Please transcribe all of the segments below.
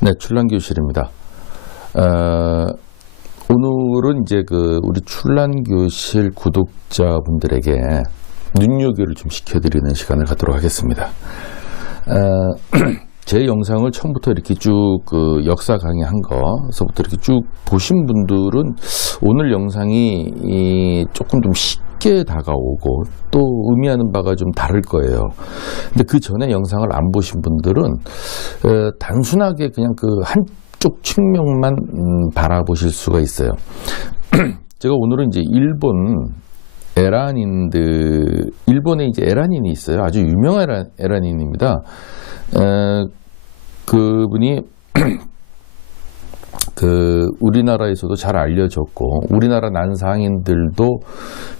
네, 출란교실입니다. 어, 오늘은 이제 그 우리 출란교실 구독자분들에게 눈요기를 좀 시켜드리는 시간을 갖도록 하겠습니다. 어, 제 영상을 처음부터 이렇게 쭉 그 역사 강의한 거서부터 이렇게 쭉 보신 분들은 오늘 영상이 이 조금 좀 쉽게 다가오고 또 의미하는 바가 좀 다를 거예요. 근데 그 전에 영상을 안 보신 분들은 어, 단순하게 그냥 그 한쪽 측면만 음, 바라보실 수가 있어요. 제가 오늘은 이제 일본 에란인들 일본에 이제 에란인이 있어요. 아주 유명한 에란, 에란인입니다. 에, 그분이 그 우리나라에서도 잘 알려졌고 우리나라 난상인들도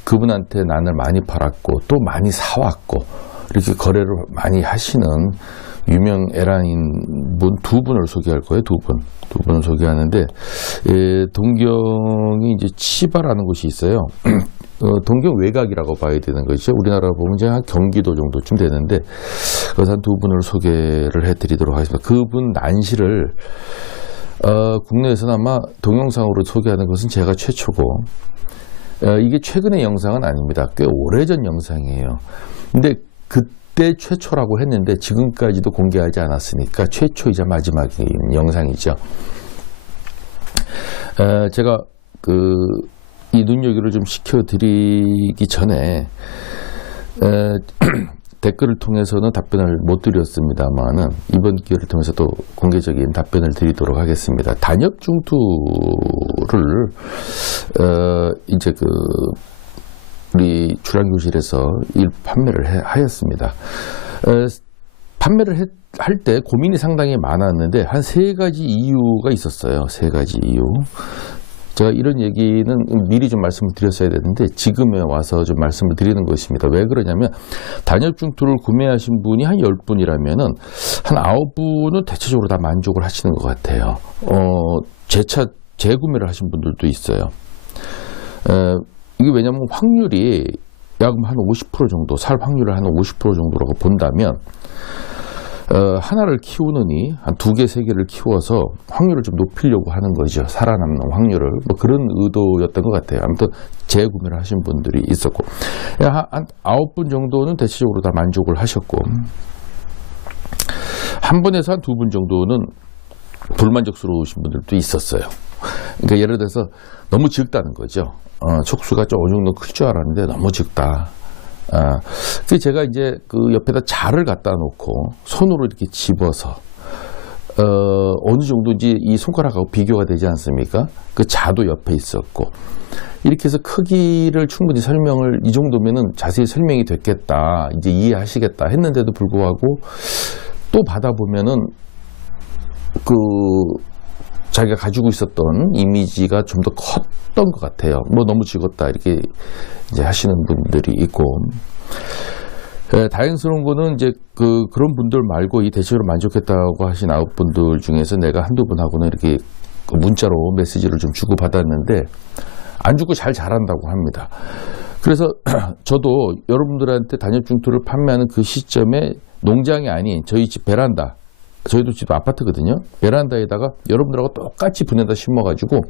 그분한테 난을 많이 팔았고 또 많이 사왔고 이렇게 거래를 많이 하시는 유명 에란인 분 두 분을 소개할 거예요 두 분. 두 분을 소개하는데 예, 동경이 이제 치바라는 곳이 있어요. 어, 동경 외곽이라고 봐야 되는 거죠. 우리나라 보면 이제 한 경기도 정도쯤 되는데 그래서 한 두 분을 소개를 해드리도록 하겠습니다. 그분 난시를 어, 국내에서는 아마 동영상으로 소개하는 것은 제가 최초고 어, 이게 최근의 영상은 아닙니다. 꽤 오래전 영상이에요. 근데 그때 최초라고 했는데 지금까지도 공개하지 않았으니까 최초이자 마지막인 영상이죠. 어, 제가 그 이 눈여기를 좀 시켜드리기 전에 에, 댓글을 통해서는 답변을 못 드렸습니다만은 이번 기회를 통해서 또 공개적인 답변을 드리도록 하겠습니다. 단역 중투를 어, 이제 그 우리 주량교실에서 일 판매를 해, 하였습니다. 어, 판매를 할 때 고민이 상당히 많았는데 한 세 가지 이유가 있었어요. 세 가지 이유. 제가 이런 얘기는 미리 좀 말씀을 드렸어야 되는데 지금에 와서 좀 말씀을 드리는 것입니다. 왜 그러냐면 단역 중투를 구매하신 분이 한 10분이라면은 한 9분은 대체적으로 다 만족을 하시는 것 같아요. 어, 재차 재구매를 하신 분들도 있어요. 에, 이게 왜냐면 확률이 약 한 50% 정도, 살 확률을 한 50% 정도라고 본다면 어, 하나를 키우느니 한 두 개, 세 개를 키워서 확률을 좀 높이려고 하는 거죠. 살아남는 확률을. 뭐 그런 의도였던 것 같아요. 아무튼 재구매를 하신 분들이 있었고. 한 아홉 분 정도는 대체적으로 다 만족을 하셨고. 한 분에서 한 두 분 정도는 불만족스러우신 분들도 있었어요. 그러니까 예를 들어서 너무 적다는 거죠. 어, 촉수가 좀 어느 정도 클 줄 알았는데 너무 적다. 아, 그 제가 이제 그 옆에다 자를 갖다 놓고 손으로 이렇게 집어서 어, 어느 정도인지 이 손가락하고 비교가 되지 않습니까? 그 자도 옆에 있었고 이렇게 해서 크기를 충분히 설명을 이 정도면은 자세히 설명이 됐겠다 이제 이해하시겠다 했는데도 불구하고 또 받아보면은 그 자기가 가지고 있었던 이미지가 좀 더 컸던 것 같아요. 뭐 너무 죽었다 이렇게 이제 하시는 분들이 있고 예, 다행스러운 거는 이제 그 그런 분들 말고 이 대체로 만족했다고 하신 아홉 분들 중에서 내가 한두 분하고는 이렇게 그 문자로 메시지를 좀 주고 받았는데 안 주고 잘 자란다고 합니다. 그래서 저도 여러분들한테 단엽 중투를 판매하는 그 시점에 농장이 아닌 저희 집 베란다 저희도 집 아파트거든요. 베란다에다가 여러분들하고 똑같이 분에다 심어가지고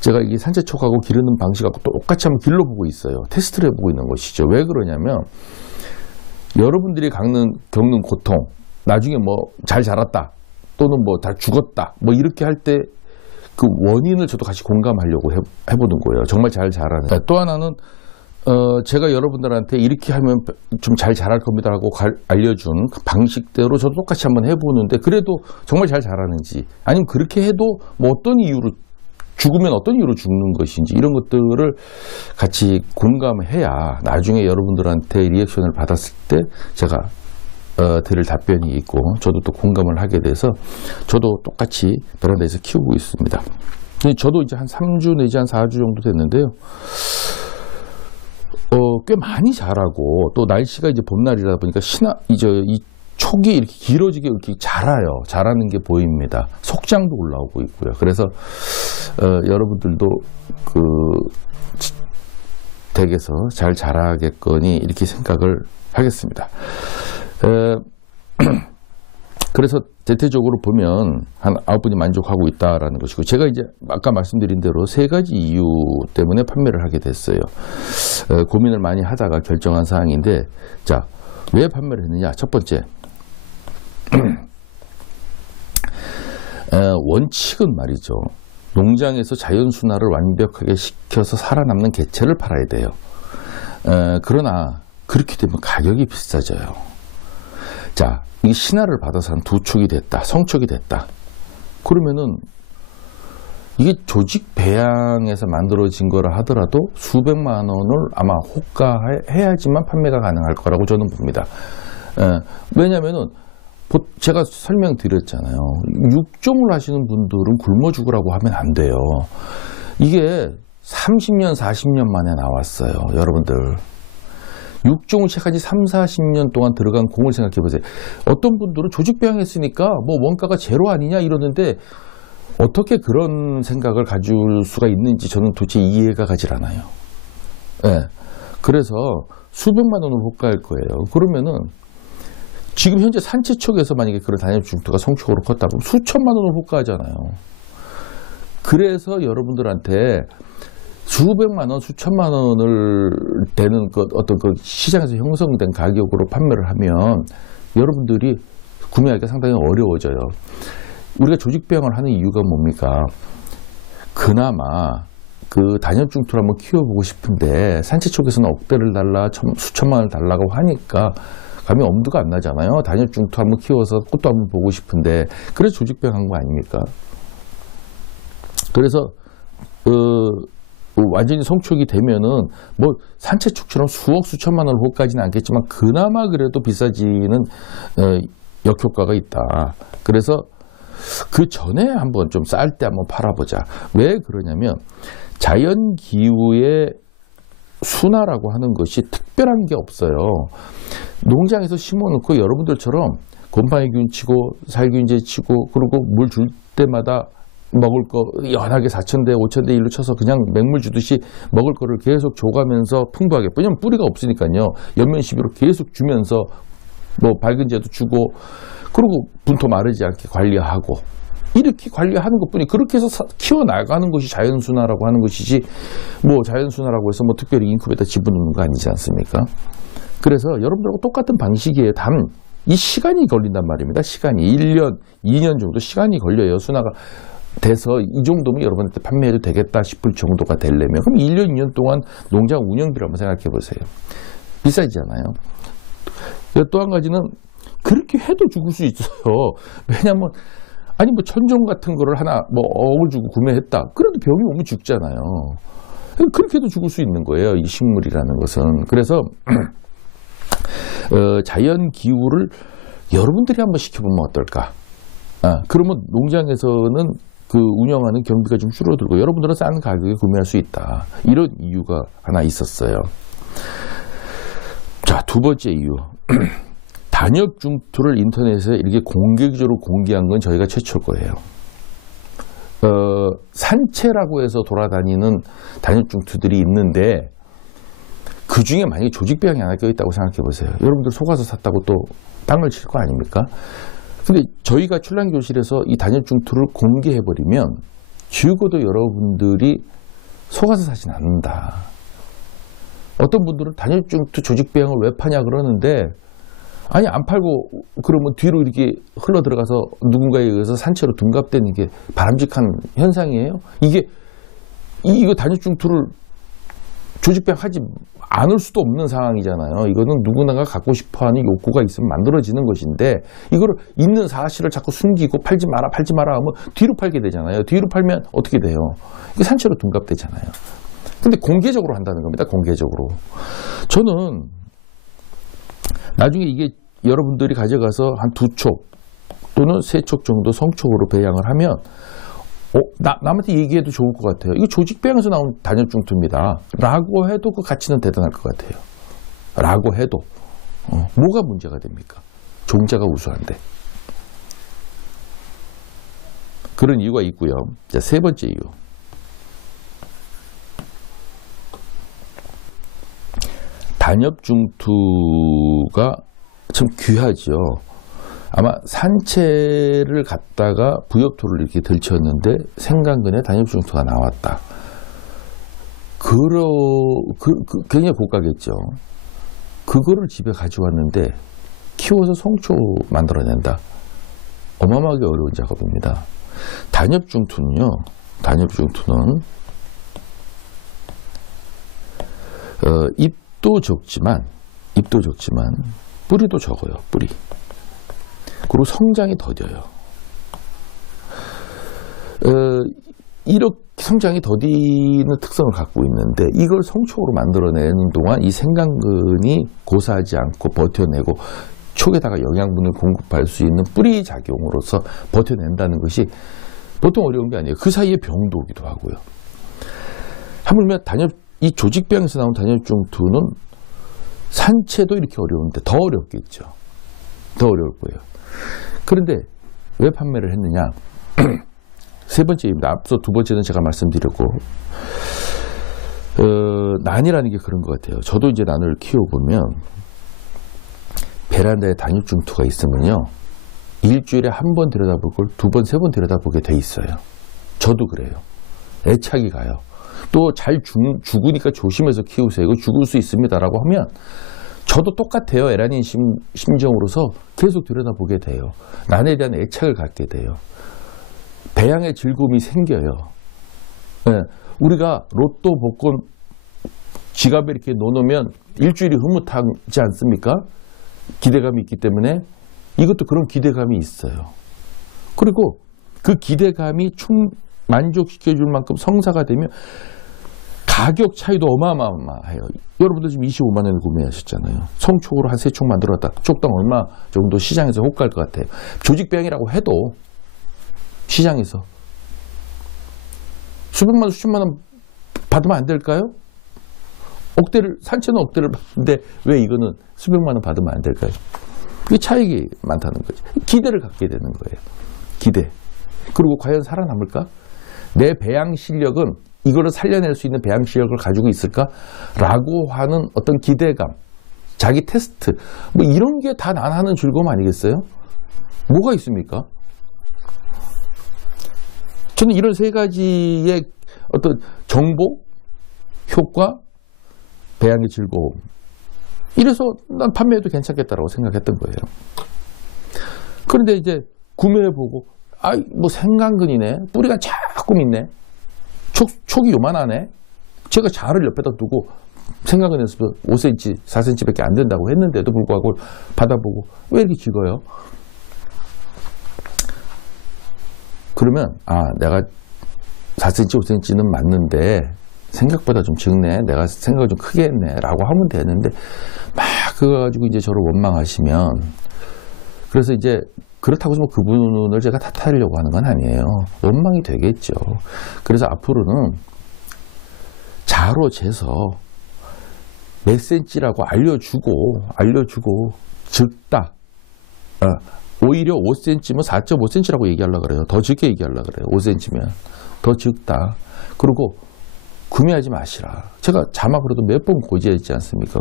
제가 이게 산채촉하고 기르는 방식하고 똑같이 한번 길러보고 있어요. 테스트를 해보고 있는 것이죠. 왜 그러냐면 여러분들이 겪는, 겪는 고통, 나중에 뭐 잘 자랐다 또는 뭐 다 죽었다 뭐 이렇게 할 때 그 원인을 저도 같이 공감하려고 해, 해보는 거예요. 정말 잘 자라는. 또 하나는 어, 제가 여러분들한테 이렇게 하면 좀잘 자랄 겁니다 라고 알려준 그 방식대로 저도 똑같이 한번 해보는데 그래도 정말 잘 자라는지 아니면 그렇게 해도 뭐 어떤 이유로 죽으면 어떤 이유로 죽는 것인지 이런 것들을 같이 공감해야 나중에 여러분들한테 리액션을 받았을 때 제가 어, 드릴 답변이 있고 저도 또 공감을 하게 돼서 저도 똑같이 베란다에서 키우고 있습니다. 저도 이제 한 3주 내지 한 4주 정도 됐는데요. 어, 꽤 많이 자라고 또 날씨가 이제 봄날이다 보니까 신화 이제 이 촉이 이렇게 길어지게 이렇게 자라요. 자라는 게 보입니다. 속장도 올라오고 있고요. 그래서 어, 여러분들도 그 댁에서 잘 자라겠거니 이렇게 생각을 하겠습니다. 에, 그래서 대체적으로 보면 한 아홉 분이 만족하고 있다라는 것이고 제가 이제 아까 말씀드린 대로 세 가지 이유 때문에 판매를 하게 됐어요. 어, 고민을 많이 하다가 결정한 사항인데 자, 왜 판매를 했느냐? 첫 번째. 어, 원칙은 말이죠. 농장에서 자연 순화를 완벽하게 시켜서 살아남는 개체를 팔아야 돼요. 어, 그러나 그렇게 되면 가격이 비싸져요. 자, 이 신화를 받아서 한 두 축이 됐다. 성축이 됐다. 그러면은 이게 조직 배양에서 만들어진 거라 하더라도 수백만 원을 아마 호가해야지만 판매가 가능할 거라고 저는 봅니다. 에, 왜냐면은 보- 제가 설명드렸잖아요. 육종을 하시는 분들은 굶어 죽으라고 하면 안 돼요. 이게 30년, 40년 만에 나왔어요. 여러분들. 육종을 시작한 지 3, 40년 동안 들어간 공을 생각해 보세요. 어떤 분들은 조직배양 했으니까 뭐 원가가 제로 아니냐 이러는데 어떻게 그런 생각을 가질 수가 있는지 저는 도대체 이해가 가질 않아요. 예. 그래서 수백만 원을 호가할 거예요. 그러면은 지금 현재 산채척에서 만약에 그런 단일 중투가 성축으로 컸다 그러면 수천만 원을 호가하잖아요. 그래서 여러분들한테 수백만 원, 수천만 원을 되는 그 어떤 그 시장에서 형성된 가격으로 판매를 하면 여러분들이 구매하기가 상당히 어려워져요. 우리가 조직 배양을 하는 이유가 뭡니까? 그나마 그 단엽중투를 한번 키워보고 싶은데 산채 쪽에서는 억대를 달라 천- 수천만 원을 달라고 하니까 감히 엄두가 안 나잖아요. 단엽중투 한번 키워서 꽃도 한번 보고 싶은데 그래서 조직 배양한 거 아닙니까? 그래서 어, 완전히 성축이 되면은 뭐 산채축처럼 수억 수천만 원 호까지는 않겠지만 그나마 그래도 비싸지는 어, 역효과가 있다. 그래서 그 전에 한번 좀 쌀 때 한번 팔아보자. 왜 그러냐면 자연 기후의 순화라고 하는 것이 특별한 게 없어요. 농장에서 심어놓고 여러분들처럼 곰팡이 균 치고 살균제 치고 그리고 물 줄 때마다 먹을 거 연하게 4천대 5천대 1로 쳐서 그냥 맹물 주듯이 먹을 거를 계속 줘가면서 풍부하게 왜냐면 뿌리가 없으니까요 연면 시비로 계속 주면서 뭐 밝은제도 주고 그리고 분토 마르지 않게 관리하고 이렇게 관리하는 것뿐이 그렇게 해서 사- 키워나가는 것이 자연순화라고 하는 것이지 뭐 자연순화라고 해서 뭐 특별히 인큐베이터 집어넣는 거 아니지 않습니까? 그래서 여러분들하고 똑같은 방식이에요. 단, 이 시간이 걸린단 말입니다. 시간이. 1년, 2년 정도 시간이 걸려요. 순화가 돼서 이 정도면 여러분한테 판매해도 되겠다 싶을 정도가 되려면. 그럼 1년, 2년 동안 농장 운영비를 한번 생각해 보세요. 비싸지잖아요. 또 한 가지는 그렇게 해도 죽을 수 있어요. 왜냐면, 아니 뭐 천종 같은 거를 하나 뭐 억을 주고 구매했다. 그래도 병이 오면 죽잖아요. 그렇게 해도 죽을 수 있는 거예요. 이 식물이라는 것은. 그래서 어, 자연 기후를 여러분들이 한번 시켜보면 어떨까? 아, 그러면 농장에서는 그 운영하는 경비가 좀 줄어들고 여러분들은 싼 가격에 구매할 수 있다. 이런 이유가 하나 있었어요. 자, 두 번째 이유. 단엽 중투를 인터넷에 이렇게 공개적으로 공개한 건 저희가 최초일 거예요. 어, 산채라고 해서 돌아다니는 단엽 중투들이 있는데 그 중에 만약에 조직 배양이 하나 껴있다고 생각해 보세요. 여러분들 속아서 샀다고 또 땅을 칠 거 아닙니까? 근데 저희가 출랑교실에서 이 단엽중투를 공개해버리면 죽어도 여러분들이 속아서 사진 않는다. 어떤 분들은 단엽중투 조직배양을 왜 파냐 그러는데 아니 안 팔고 그러면 뒤로 이렇게 흘러 들어가서 누군가에 의해서 산채로 둔갑되는 게 바람직한 현상이에요. 이게 이- 이거 단엽중투를 조직배양 하지 않을 수도 없는 상황이잖아요. 이거는 누구나가 갖고 싶어하는 욕구가 있으면 만들어지는 것인데 이거를 있는 사실을 자꾸 숨기고 팔지 마라 팔지 마라 하면 뒤로 팔게 되잖아요. 뒤로 팔면 어떻게 돼요? 이게 산채로 둔갑되잖아요. 근데 공개적으로 한다는 겁니다. 공개적으로. 저는 나중에 이게 여러분들이 가져가서 한 두 촉 또는 세 촉 정도 성촉으로 배양을 하면 어, 나, 남한테 얘기해도 좋을 것 같아요. 이거 조직배양에서 나온 단엽중투입니다. 라고 해도 그 가치는 대단할 것 같아요. 라고 해도. 어, 뭐가 문제가 됩니까? 종자가 우수한데. 그런 이유가 있고요. 자, 세 번째 이유. 단엽 중투가 참 귀하죠. 아마 산채를 갖다가 부엽토를 이렇게 들쳤는데 생강근에 단엽중투가 나왔다. 그러 그, 그 굉장히 고가겠죠. 그거를 집에 가져왔는데 키워서 성초 만들어낸다. 어마어마하게 어려운 작업입니다. 단엽중투는요. 단엽중투는 어, 잎도 적지만 잎도 적지만 뿌리도 적어요. 뿌리. 그리고 성장이 더뎌요. 어, 이렇게 성장이 더디는 특성을 갖고 있는데 이걸 성촉으로 만들어내는 동안 이 생강근이 고사하지 않고 버텨내고 촉에다가 영양분을 공급할 수 있는 뿌리 작용으로서 버텨낸다는 것이 보통 어려운 게 아니에요. 그 사이에 병도 오기도 하고요. 하물며 단엽 이 조직병에서 나온 단엽중투는 산채도 이렇게 어려운데 더 어렵겠죠. 더 어려울 거예요. 그런데 왜 판매를 했느냐? 세 번째입니다. 앞서 두 번째는 제가 말씀드렸고, 어, 난이라는 게 그런 것 같아요. 저도 이제 난을 키워보면, 베란다에 단엽중투가 있으면요, 일주일에 한 번 들여다볼 걸 두 번, 세 번 들여다보게 돼 있어요. 저도 그래요. 애착이 가요. 또 잘 죽으니까 조심해서 키우세요. 이거 죽을 수 있습니다라고 하면 저도 똑같아요. 에라닌 심, 심정으로서 계속 들여다보게 돼요. 난에 대한 애착을 갖게 돼요. 배양의 즐거움이 생겨요. 네. 우리가 로또 복권 지갑에 이렇게 넣어놓으면 일주일이 흐뭇하지 않습니까? 기대감이 있기 때문에 이것도 그런 기대감이 있어요. 그리고 그 기대감이 충 만족시켜줄 만큼 성사가 되면 가격 차이도 어마어마해요. 여러분들 지금 25만 원을 구매하셨잖아요. 성촉으로 한 세 촉 만들었다. 쪽당 얼마 정도 시장에서 호가할 것 같아요. 조직병이라고 해도 시장에서 수백만 원, 수십만 원 받으면 안 될까요? 억대를 산채는 억대를 받는데 왜 이거는 수백만 원 받으면 안 될까요? 그 차익이 많다는 거죠. 기대를 갖게 되는 거예요. 기대. 그리고 과연 살아남을까? 내 배양 실력은 이거를 살려낼 수 있는 배양 실력을 가지고 있을까라고 하는 어떤 기대감, 자기 테스트, 뭐 이런 게 다 난하는 즐거움 아니겠어요? 뭐가 있습니까? 저는 이런 세 가지의 어떤 정보, 효과, 배양의 즐거움. 이래서 난 판매해도 괜찮겠다라고 생각했던 거예요. 그런데 이제 구매해보고, 아, 뭐 생강근이네. 뿌리가 조금 있네. 촉, 촉이 요만하네. 제가 자를 옆에다 두고 생각은해서 5cm, 4cm밖에 안 된다고 했는데도 불구하고 받아보고 왜 이렇게 죽어요? 그러면 아 내가 4cm, 5cm는 맞는데 생각보다 좀 적네. 내가 생각을 좀 크게 했네. 라고 하면 되는데 막 그거 가지고 이제 저를 원망하시면 그래서 이제 그렇다고 해서 뭐 그분을 제가 탓하려고 하는 건 아니에요. 원망이 되겠죠. 그래서 앞으로는 자로 재서 몇 센치라고 알려주고, 알려주고, 적다. 어, 오히려 5cm면 4.5cm라고 얘기하려고 그래요. 더 적게 얘기하려고 그래요. 5cm면. 더 적다. 그리고 구매하지 마시라. 제가 자막으로도 몇 번 고지했지 않습니까?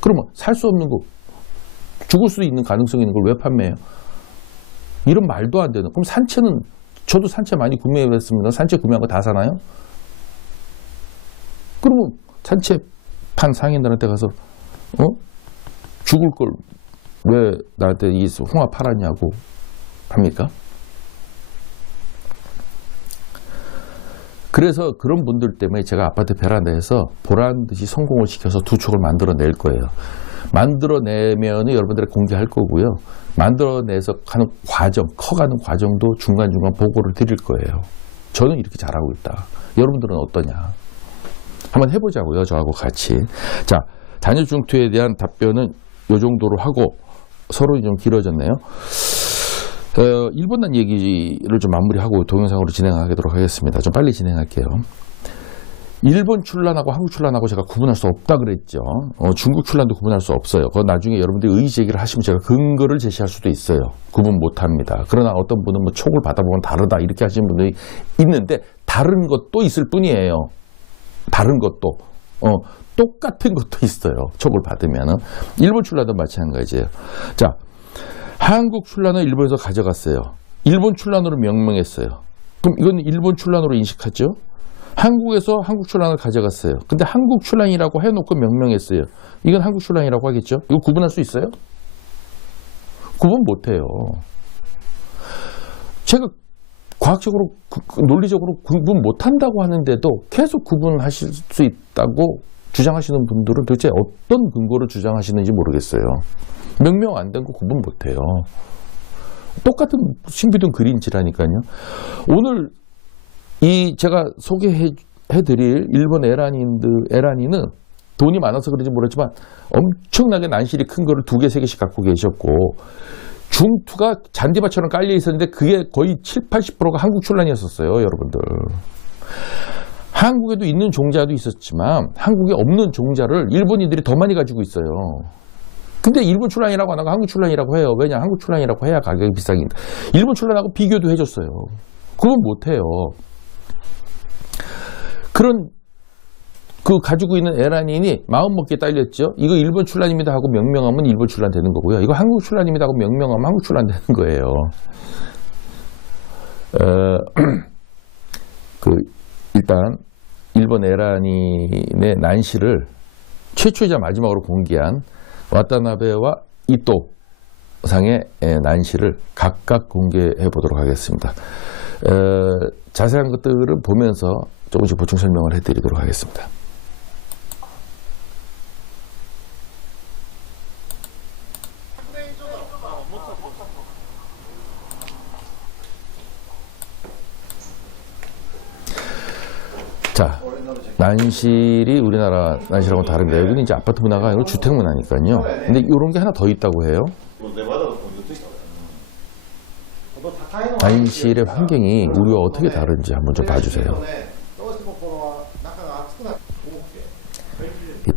그러면 살 수 없는 거 죽을 수 있는 가능성이 있는 걸 왜 판매해요? 이런 말도 안 되는. 그럼 산채는 저도 산채 많이 구매했습니다. 산채 구매한 거 다 사나요? 그러면 산채 판 상인들한테 가서 어 죽을 걸 왜 나한테 이 홍합 팔았냐고 합니까? 그래서 그런 분들 때문에 제가 아파트 베란다에서 보란 듯이 성공을 시켜서 두 촉을 만들어낼 거예요. 만들어내면 여러분들이 공개할 거고요. 만들어내서 가는 과정, 커가는 과정도 중간중간 보고를 드릴 거예요. 저는 이렇게 잘하고 있다. 여러분들은 어떠냐? 한번 해보자고요. 저하고 같이. 자, 단일 중투에 대한 답변은 이 정도로 하고 서로 좀 길어졌네요. 어, 일본난 얘기를 좀 마무리하고 동영상으로 진행하도록 하겠습니다. 좀 빨리 진행할게요. 일본 출란하고 한국 출란하고 제가 구분할 수 없다 그랬죠. 어, 중국 출란도 구분할 수 없어요. 그건 나중에 여러분들이 의의 제기를 하시면 제가 근거를 제시할 수도 있어요. 구분 못 합니다. 그러나 어떤 분은 뭐 촉을 받아보면 다르다 이렇게 하시는 분들이 있는데 다른 것도 있을 뿐이에요. 다른 것도. 어, 똑같은 것도 있어요. 촉을 받으면은. 일본 출란도 마찬가지예요. 자, 한국 출란을 일본에서 가져갔어요. 일본 출란으로 명명했어요. 그럼 이건 일본 출란으로 인식하죠? 한국에서 한국 출란을 가져갔어요. 근데 한국 출란이라고 해놓고 명명했어요. 이건 한국 출란이라고 하겠죠? 이거 구분할 수 있어요? 구분 못해요. 제가 과학적으로, 논리적으로 구분 못한다고 하는데도 계속 구분하실 수 있다고 주장하시는 분들은 도대체 어떤 근거로 주장하시는지 모르겠어요. 명명 안 된 거 구분 못해요. 똑같은 신비든 그린지라니까요. 오늘 이 제가 소개해 드릴 일본 에라니인들 에라니는 돈이 많아서 그런지 모르지만 엄청나게 난실이 큰 거를 두 개, 세 개씩 갖고 계셨고 중투가 잔디밭처럼 깔려 있었는데 그게 거의 7, 80%가 한국 출란이었었어요, 여러분들. 한국에도 있는 종자도 있었지만 한국에 없는 종자를 일본인들이 더 많이 가지고 있어요. 근데 일본 출란이라고 안 하고 한국 출란이라고 해요. 왜냐? 한국 출란이라고 해야 가격이 비싸니까. 일본 출란하고 비교도 해줬어요. 그건 못해요. 그런 그 가지고 있는 에라닌이 마음먹기에 딸렸죠. 이거 일본 출란입니다 하고 명명하면 일본 출란 되는 거고요. 이거 한국 출란입니다 하고 명명하면 한국 출란 되는 거예요. 어, 그 일단 일본 에라닌의 난시를 최초이자 마지막으로 공개한 와타나베와 이토 상의 에, 난시를 각각 공개해 보도록 하겠습니다. 어, 자세한 것들은 보면서 조금씩 보충 설명을 해드리도록 하겠습니다. 자, 난실이 우리나라 난실하고 다릅니다. 여기는 이제 아파트 문화가 아니고 주택 문화니까요. 근데 이런 게 하나 더 있다고 해요. 난실의 환경이 우리와 어떻게 다른지 한번 좀 봐주세요.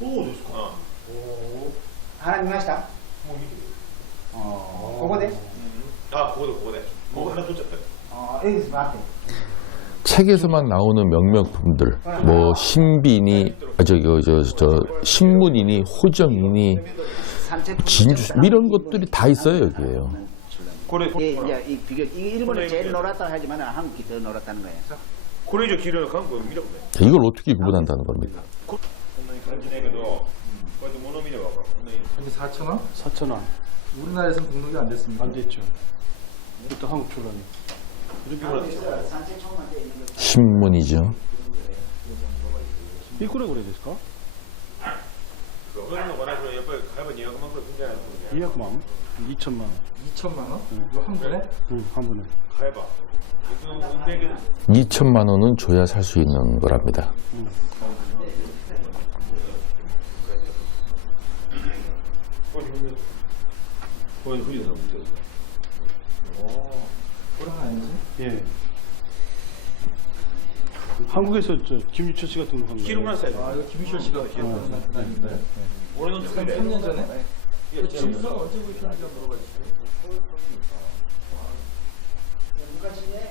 そうですか、花見ましたもう見てるあーここであここでここでもう花取っちゃったよあーエグスもあって 책에서만 나오는 명명품들, 뭐 신비니, 아, 저기 저, 저 신문이니, 호정이니, 三チェック 진주 이런 것들이 다 있어요 여기에요. これ 예, 이제 이 비교 이 일본은 제일 노랗다 하지만 한국이 더 노랗다는 거예요. これ以上黄色いの韓国見たことない 자, 이걸 어떻게 구분한다는 겁니까? 전진에게도 그것도 모노미로 여기 4천 원? 4천 원. 우리나라에서는 등록이 안 됐습니다. 안 됐죠. 일단 한국 출원이. 신문이죠. 이끌어 그래야 될까? 그거는 원하시면 옆에 가면 예약만 그로 굉장히 예약만 2천만 원. 2천만 원? 응. 이거 한 번에? 응, 한 번에. 가봐. 2천만 원은 줘야 살 수 있는 거랍니다. 응. 그건 훈련사 못해서. 어, 오, 호랑 아니지? 예. 한국에서 저 김유철 씨 같은 거 한국. 기록만 써요. 아, 이거 김유철 씨가 기록만 썼는데. 아. 네. 올해는 한 3년 전에? 네. 예, 그 진수가 언제 구입했는지 물어봐 주세요. 누가 지내?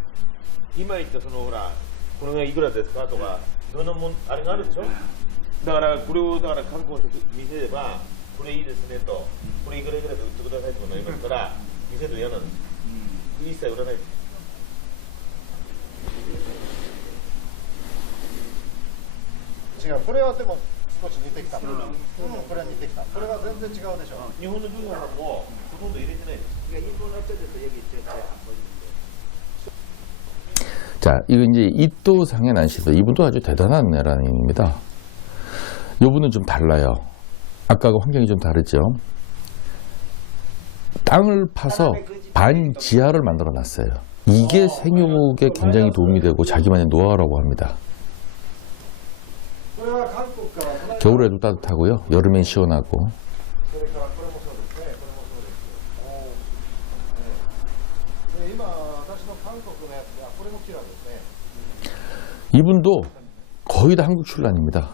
今言ったそのほらこれがいくらですかとか、いろんなもんあれがあるでしょ？だからこれをだから韓して見せればこれいいですねとこれいくらいくらで売ってくださいとなりますから見せると嫌なんです、うん、一切売らないです。違うこれはでも少し似てきた、うん、これは似てきた。これは全然違うでしょ、う、日本の文化もほとんど入れてないです、 자, 이거 이제 이또 상해난 시도 이분도 아주 대단한 내란인입니다. 이분은 좀 달라요. 아까가 환경이 좀 다르죠. 땅을 파서 반 지하를 만들어 놨어요. 이게 생육에 굉장히 도움이 되고 자기만의 노하우라고 합니다. 겨울에도 따뜻하고요. 여름엔 시원하고. 이분도 거의 다 한국 출란입니다.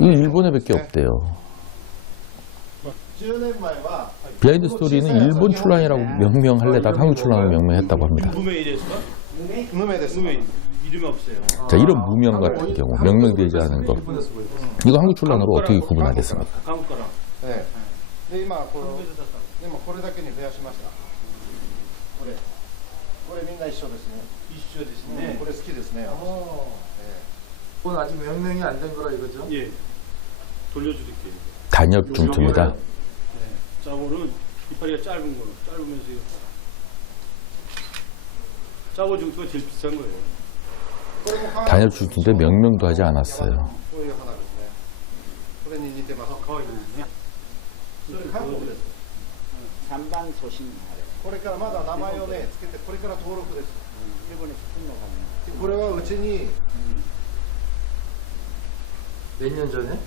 일본에 밖에 없대요. 비하인드 스토리는 일본 출란이라고 명명할래다가 한국 출란을 명명했다고 합니다. 자, 이런 무명 같은 경우 명명되지 않은 거. 음. 이거 한국 출란으로 어떻게 구분하겠습니까? 한국 거랑 ええで今これ 한국에서 샀다. でもこれだけに増やしましたこれこれみんな一緒ですね 이슈 ですね、ねこれ好きですね。 오늘 아직 명명이 안 된 거라 이거죠? 예. 돌려줄게요. 단엽 중투입니다. 네. 짜고는 이파리가 짧은 거로 짧으면서 이거 짜고 중투가 제일 비싼 거예요. これも可愛い 단엽 중투인데 명명도 하지 않았어요. こういう花ですね。これに似てます。 가와이 있네. それ韓国です。 삼방 소신 아래. これからまだ名前をねつけてこれから登録です。 일본에서 등록하면 これはうちに 몇 년 전에?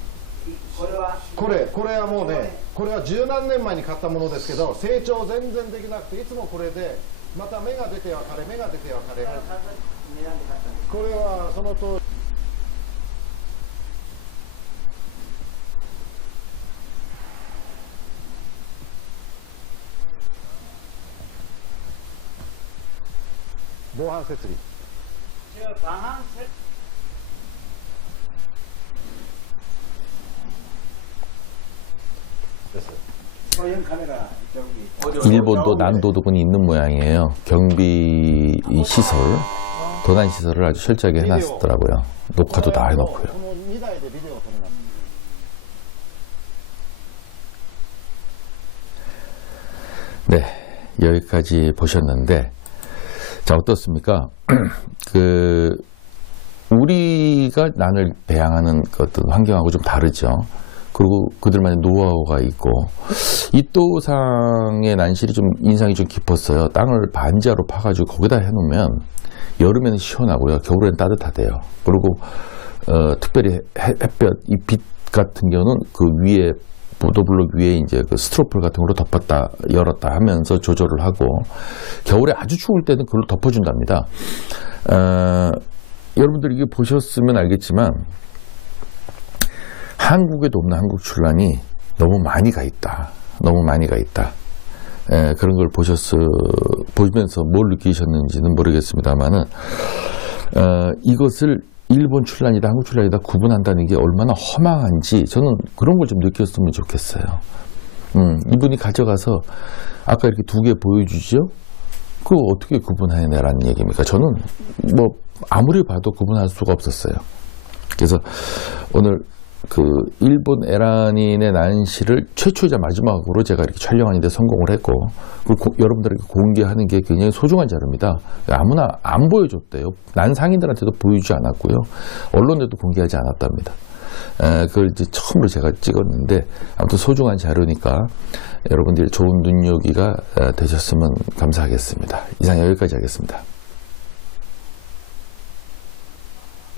これはこれこれはもうねこれは十何年前に買ったものですけど成長全然できなくていつもこれでまた芽が出ては枯れ芽が出ては枯れ。値段で買ったんですこれはその通り。 하나 세트리. 제가 방한 세. 일본도 난도덕은 있는 모양이에요. 경비 시설, 도난 시설을 아주 철저하게 해놨었더라고요. 녹화도 다 해놓고요. 네, 여기까지 보셨는데 자, 어떻습니까? 그, 우리가 난을 배양하는 그 어떤 환경하고 좀 다르죠. 그리고 그들만의 노하우가 있고, 이또상의 난실이 좀 인상이 좀 깊었어요. 땅을 반지하로 파가지고 거기다 해놓으면 여름에는 시원하고요. 겨울에는 따뜻하대요. 그리고, 어, 특별히 해- 햇볕, 이 빛 같은 경우는 그 위에 보도블록 위에 이제 그 스트로폴 같은 걸로 덮었다 열었다 하면서 조절을 하고 겨울에 아주 추울 때는 그걸 덮어준답니다. 어, 여러분들 이게 보셨으면 알겠지만 한국에도 없는 한국 출란이 너무 많이 가 있다. 너무 많이 가 있다. 에, 그런 걸 보셨, 보면서 뭘 느끼셨는지는 모르겠습니다만은, 어, 이것을 일본 출란이다, 한국 출란이다 구분한다는 게 얼마나 허망한지 저는 그런 걸 좀 느꼈으면 좋겠어요. 음, 이분이 가져가서 아까 이렇게 두 개 보여주죠? 그거 어떻게 구분해내라는 얘기입니까? 저는 뭐 아무리 봐도 구분할 수가 없었어요. 그래서 오늘 그 일본 에란인의 난시를 최초이자 마지막으로 제가 이렇게 촬영하는데 성공을 했고 그리고 고- 여러분들에게 공개하는 게 굉장히 소중한 자료입니다. 아무나 안 보여줬대요. 난 상인들한테도 보여주지 않았고요. 언론에도 공개하지 않았답니다. 에, 그걸 이제 처음으로 제가 찍었는데 아무튼 소중한 자료니까 여러분들이 좋은 눈요기가 에, 되셨으면 감사하겠습니다. 이상 여기까지 하겠습니다.